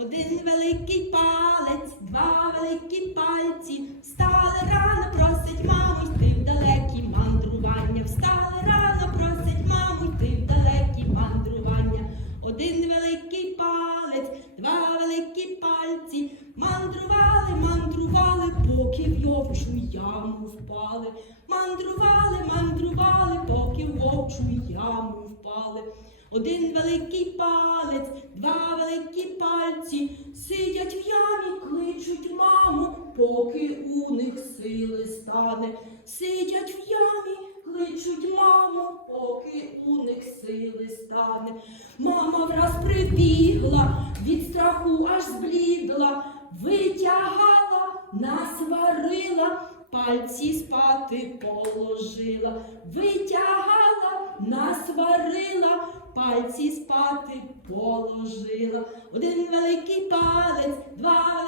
Один великий палець, два великі пальці. Встали рано, просить маму йти в далекі мандрування. Встали рано, просить маму йти в далекі мандрування. Один великий палець, два великі пальці. Мандрували, мандрували, поки в йовчу яму впали. Мандрували, мандрували, поки в вовчу яму впали. Один великий палець, поки у них сили стане. Сидять в ямі, кличуть маму, поки у них сили стане. Мама враз прибігла, від страху аж зблідла, витягала, насварила, пальці спати положила, витягала, насварила, пальці спати положила. Один великий палець, два